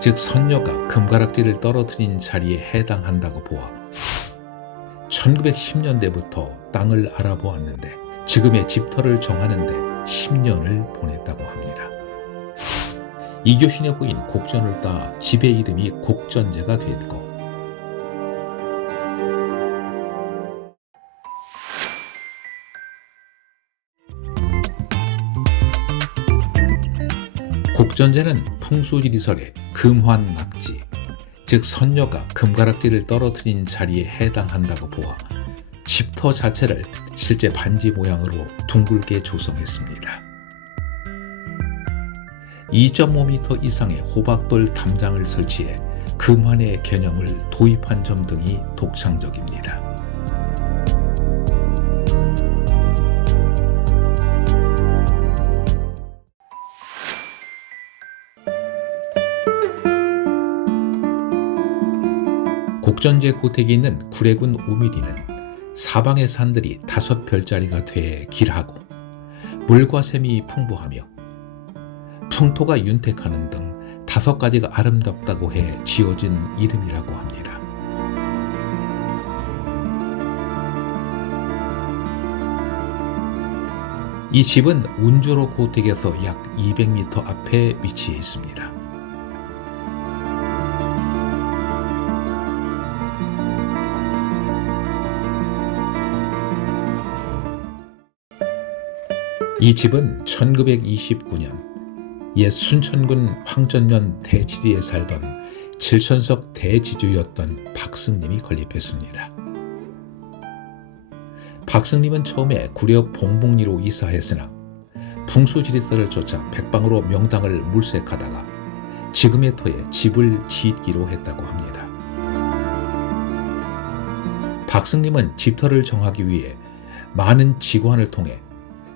즉 선녀가 금가락지를 떨어뜨린 자리에 해당한다고 보아 1910년대부터 땅을 알아보았는데 지금의 집터를 정하는데 10년을 보냈다고 합니다. 이교신의 후인 곡전을 따 집의 이름이 곡전제가 됐고 곡전제는 풍수지리설의 금환낙지, 즉 선녀가 금가락지를 떨어뜨린 자리에 해당한다고 보아 집터 자체를 실제 반지 모양으로 둥글게 조성했습니다. 2.5m 이상의 호박돌 담장을 설치해 금환의 개념을 도입한 점 등이 독창적입니다. 곡전제 고택이 있는 구례군 오미리는 사방의 산들이 5별짜리가 돼 길하고 물과 샘이 풍부하며 풍토가 윤택하는 등 5가지가 아름답다고 해 지어진 이름이라고 합니다. 이 집은 운조로 고택에서 약 200m 앞에 위치해 있습니다. 이 집은 1929년 옛 순천군 황전면 대지리에 살던 칠천석 대지주였던 박승림이 건립했습니다. 박승림은 처음에 구려 봉봉리로 이사했으나 풍수지리설을 쫓아 백방으로 명당을 물색하다가 지금의 터에 집을 짓기로 했다고 합니다. 박승림은 집터를 정하기 위해 많은 지관을 통해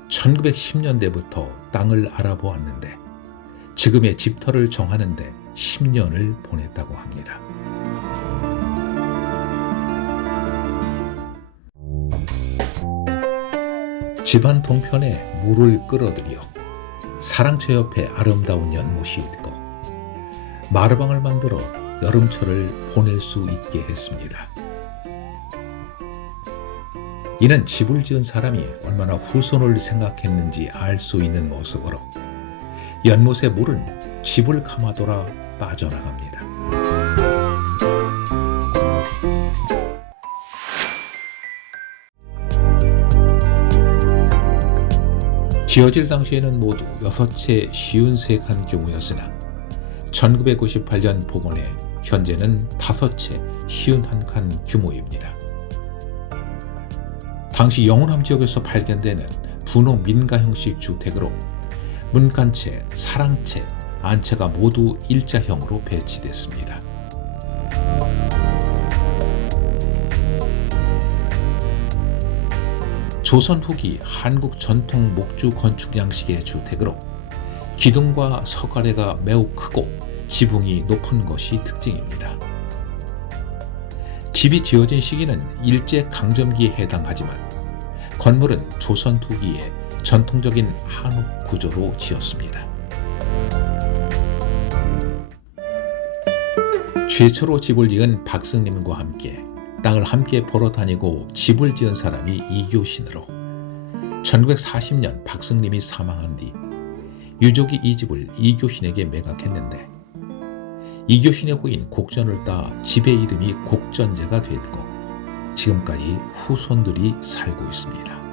1910년대부터 땅을 알아보았는데 지금의 집터를 정하는데 10년을 보냈다고 합니다. 집안 동편에 물을 끌어들여 사랑채 옆에 아름다운 연못이 있고 마루방을 만들어 여름철을 보낼 수 있게 했습니다. 이는 집을 지은 사람이 얼마나 후손을 생각했는지 알 수 있는 모습으로 연못의 물은 집을 감아돌아 빠져나갑니다. 지어질 당시에는 모두 6채 시운색한 규모였으나 1998년 복원해 현재는 5채 시운한 칸 규모입니다. 당시 영호남 지역에서 발견되는 분호 민가 형식 주택으로 문간채, 사랑채, 안채가 모두 일자형으로 배치됐습니다. 조선 후기 한국 전통 목주 건축 양식의 주택으로 기둥과 서가래가 매우 크고 지붕이 높은 것이 특징입니다. 집이 지어진 시기는 일제강점기에 해당하지만 건물은 조선 후기에 전통적인 한옥 구조로 지었습니다. 최초로 집을 지은 박승림과 함께 땅을 함께 보러 다니고 집을 지은 사람이 이교신으로 1940년 박승림이 사망한 뒤 유족이 이 집을 이교신에게 매각했는데 이교신의 후인 곡전을 따 집의 이름이 곡전제가 됐고 지금까지 후손들이 살고 있습니다.